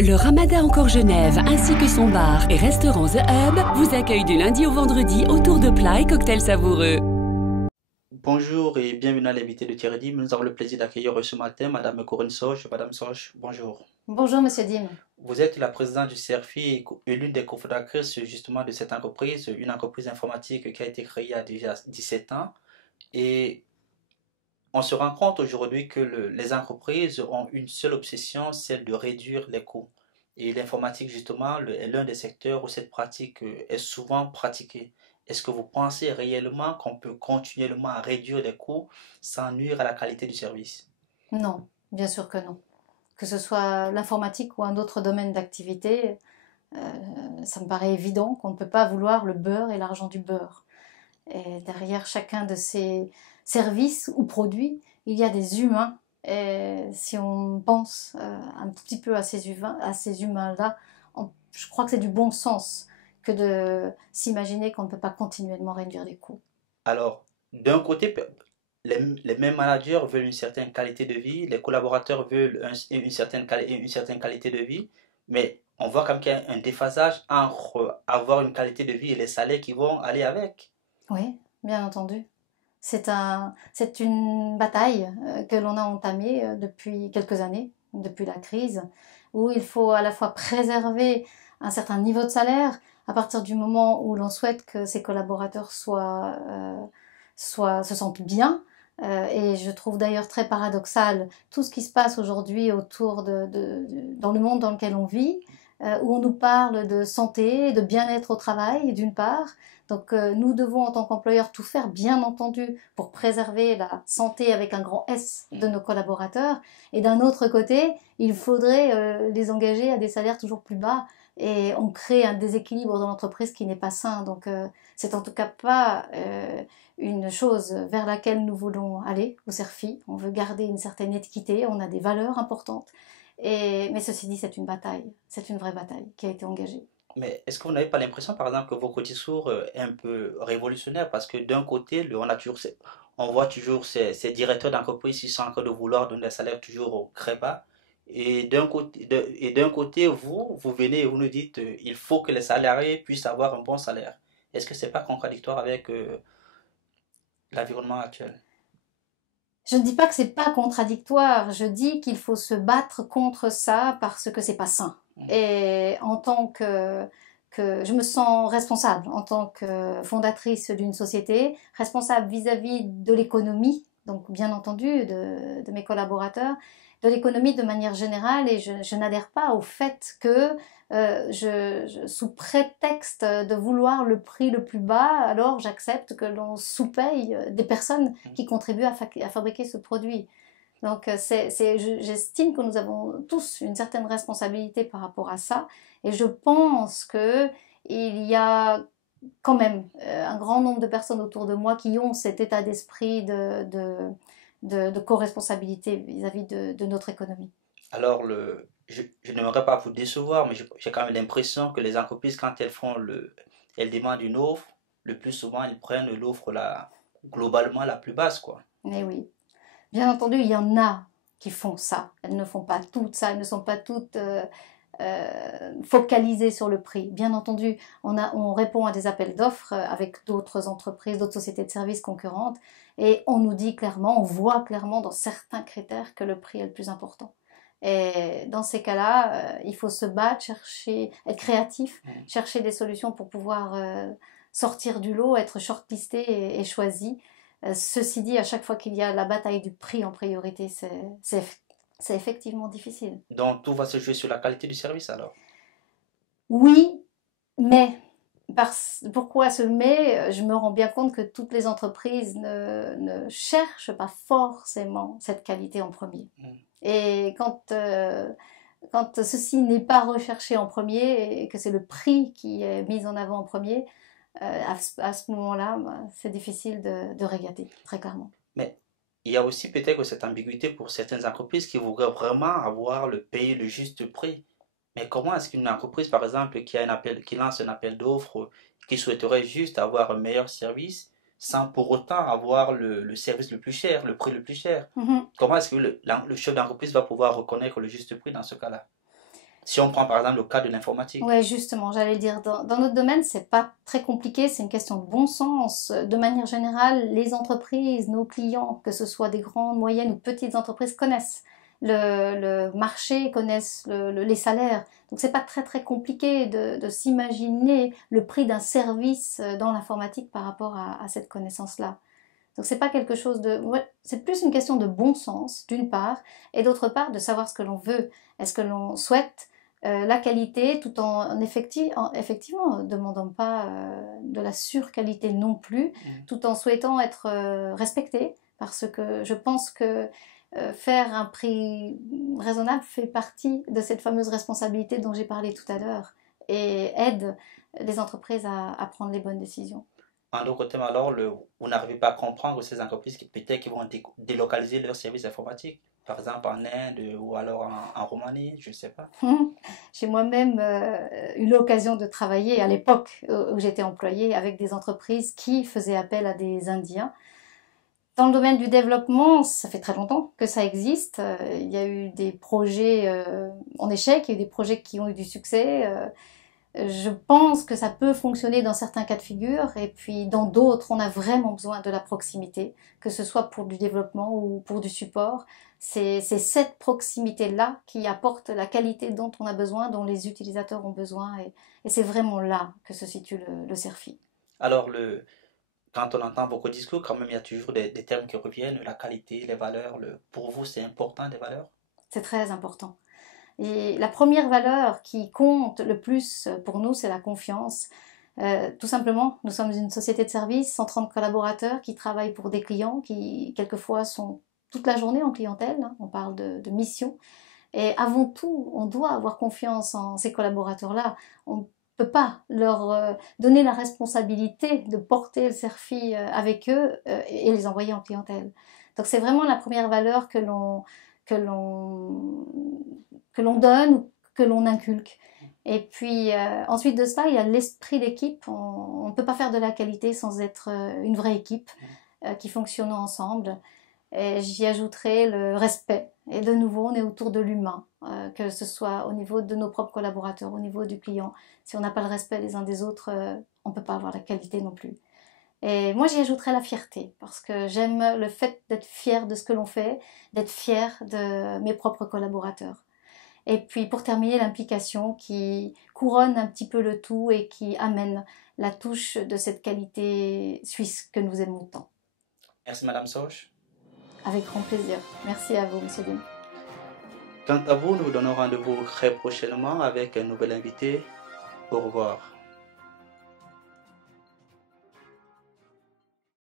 Le Ramada Encore Genève, ainsi que son bar et restaurant The Hub, vous accueillent du lundi au vendredi autour de plats et cocktails savoureux. Bonjour et bienvenue à l'invité de Thierry Dim. Nous avons le plaisir d'accueillir ce matin Madame Corinne Soch. Madame Soch, bonjour. Bonjour Monsieur Dim. Vous êtes la présidente du CERFI et l'une des cofondatrices justement de cette entreprise, une entreprise informatique qui a été créée il y a déjà 17 ans. Et on se rend compte aujourd'hui que les entreprises ont une seule obsession, celle de réduire les coûts. Et l'informatique justement est l'un des secteurs où cette pratique est souvent pratiquée. Est-ce que vous pensez réellement qu'on peut continuellement à réduire les coûts sans nuire à la qualité du service? Non, bien sûr que non. Que ce soit l'informatique ou un autre domaine d'activité, ça me paraît évident qu'on ne peut pas vouloir le beurre et l'argent du beurre. Et derrière chacun de ces services ou produits, il y a des humains. Et si on pense un tout petit peu à ces humains-là, je crois que c'est du bon sens que de s'imaginer qu'on ne peut pas continuellement réduire les coûts. Alors, d'un côté, les mêmes managers veulent une certaine qualité de vie, les collaborateurs veulent une certaine qualité de vie, mais on voit quand même qu'il y a un déphasage entre avoir une qualité de vie et les salaires qui vont aller avec. Oui, bien entendu. C'est une bataille que l'on a entamée depuis quelques années, depuis la crise, où il faut à la fois préserver un certain niveau de salaire à partir du moment où l'on souhaite que ses collaborateurs se sentent bien. Et je trouve d'ailleurs très paradoxal tout ce qui se passe aujourd'hui autour dans le monde dans lequel on vit, où on nous parle de santé, de bien-être au travail d'une part. Donc nous devons en tant qu'employeurs tout faire, bien entendu, pour préserver la santé avec un grand S de nos collaborateurs. Et d'un autre côté, il faudrait les engager à des salaires toujours plus bas. Et on crée un déséquilibre dans l'entreprise qui n'est pas sain. Donc c'est en tout cas pas une chose vers laquelle nous voulons aller au CERFI. On veut garder une certaine équité, on a des valeurs importantes. Mais ceci dit, c'est une bataille, c'est une vraie bataille qui a été engagée. Mais est-ce que vous n'avez pas l'impression, par exemple, que votre discours est un peu révolutionnaire? Parce que d'un côté, on voit toujours ces directeurs d'entreprise qui sont en train de vouloir donner des salaires toujours très bas. Et d'un côté, vous venez et vous nous dites il faut que les salariés puissent avoir un bon salaire. Est-ce que c'est pas contradictoire avec l'environnement actuel? Je ne dis pas que c'est pas contradictoire, je dis qu'il faut se battre contre ça parce que c'est pas sain. Et en tant que je me sens responsable en tant que fondatrice d'une société, responsable vis-à-vis de l'économie, donc bien entendu de mes collaborateurs, de l'économie de manière générale, et je n'adhère pas au fait que sous prétexte de vouloir le prix le plus bas, alors j'accepte que l'on sous-paye des personnes qui contribuent à fabriquer ce produit. Donc j'estime que nous avons tous une certaine responsabilité par rapport à ça, et je pense qu'il y a quand même un grand nombre de personnes autour de moi qui ont cet état d'esprit de co-responsabilité vis-à-vis de notre économie. Alors, je n'aimerais pas vous décevoir, mais j'ai quand même l'impression que les entreprises, quand elles demandent une offre, le plus souvent, elles prennent l'offre globalement la plus basse, quoi. Eh oui. Bien entendu, il y en a qui font ça. Elles ne font pas toutes ça, elles ne sont pas toutes focalisées sur le prix. Bien entendu, on répond à des appels d'offres avec d'autres entreprises, d'autres sociétés de services concurrentes, et on nous dit clairement, on voit clairement dans certains critères que le prix est le plus important. Et dans ces cas-là, il faut se battre, être créatif, chercher des solutions pour pouvoir sortir du lot, être shortlisté et choisi. Ceci dit, à chaque fois qu'il y a la bataille du prix en priorité, c'est effectivement difficile. Donc tout va se jouer sur la qualité du service alors? Oui, mais pourquoi ce mais? Je me rends bien compte que toutes les entreprises ne cherchent pas forcément cette qualité en premier. Et quand ceci n'est pas recherché en premier et que c'est le prix qui est mis en avant en premier, à ce moment-là, c'est difficile de régater, très clairement. Mais il y a aussi peut-être cette ambiguïté pour certaines entreprises qui voudraient vraiment payer le juste prix. Mais comment est-ce qu'une entreprise, par exemple, qui lance un appel d'offres, qui souhaiterait juste avoir un meilleur service, sans pour autant avoir le service le plus cher, le prix le plus cher? Comment est-ce que le chef d'entreprise va pouvoir reconnaître le juste prix dans ce cas-là? Si on prend par exemple le cas de l'informatique. Oui, justement, j'allais dire, dans notre domaine, c'est pas très compliqué, c'est une question de bon sens. De manière générale, les entreprises, nos clients, que ce soit des grandes, moyennes ou petites entreprises, connaissent le marché, connaissent les salaires. Donc c'est pas très très compliqué de s'imaginer le prix d'un service dans l'informatique par rapport à cette connaissance-là. Donc c'est pas quelque chose de... Ouais, c'est plus une question de bon sens, d'une part, et d'autre part, de savoir ce que l'on veut. Est-ce que l'on souhaite la qualité tout en effectivement demandant pas de la surqualité non plus, tout en souhaitant être respecté, parce que je pense que faire un prix raisonnable fait partie de cette fameuse responsabilité dont j'ai parlé tout à l'heure et aide les entreprises à prendre les bonnes décisions. En d'autres termes, alors, vous n'arrivez pas à comprendre ces entreprises qui peut-être qui vont délocaliser leurs services informatiques, par exemple en Inde ou alors en Roumanie, je ne sais pas. J'ai moi-même eu l'occasion de travailler à l'époque où j'étais employée avec des entreprises qui faisaient appel à des Indiens. Dans le domaine du développement, ça fait très longtemps que ça existe. Il y a eu des projets en échec, il y a eu des projets qui ont eu du succès. Je pense que ça peut fonctionner dans certains cas de figure, et puis dans d'autres, on a vraiment besoin de la proximité, que ce soit pour du développement ou pour du support. C'est cette proximité-là qui apporte la qualité dont on a besoin, dont les utilisateurs ont besoin, et c'est vraiment là que se situe le CERFI. Alors, quand on entend beaucoup de discours, quand même, il y a toujours des termes qui reviennent, la qualité, les valeurs. Pour vous, c'est important, des valeurs? C'est très important. Et la première valeur qui compte le plus pour nous, c'est la confiance. Tout simplement, nous sommes une société de services, 130 collaborateurs qui travaillent pour des clients qui, quelquefois, sont toute la journée en clientèle. On parle de mission. Et avant tout, on doit avoir confiance en ces collaborateurs-là. On ne peut pas leur donner la responsabilité de porter le CERFI avec eux et les envoyer en clientèle. Donc c'est vraiment la première valeur que l'on donne ou que l'on inculque. Et puis ensuite de ça, il y a l'esprit d'équipe. On ne peut pas faire de la qualité sans être une vraie équipe qui fonctionne ensemble. Et j'y ajouterai le respect. Et de nouveau, on est autour de l'humain, que ce soit au niveau de nos propres collaborateurs, au niveau du client. Si on n'a pas le respect les uns des autres, on ne peut pas avoir la qualité non plus. Et moi, j'y ajouterais la fierté, parce que j'aime le fait d'être fier de ce que l'on fait, d'être fier de mes propres collaborateurs. Et puis, pour terminer, l'implication qui couronne un petit peu le tout et qui amène la touche de cette qualité suisse que nous aimons tant. Merci Madame Soch. Avec grand plaisir. Merci à vous, Monsieur Lim. Quant à vous, nous vous donnons rendez-vous très prochainement avec un nouvel invité. Au revoir.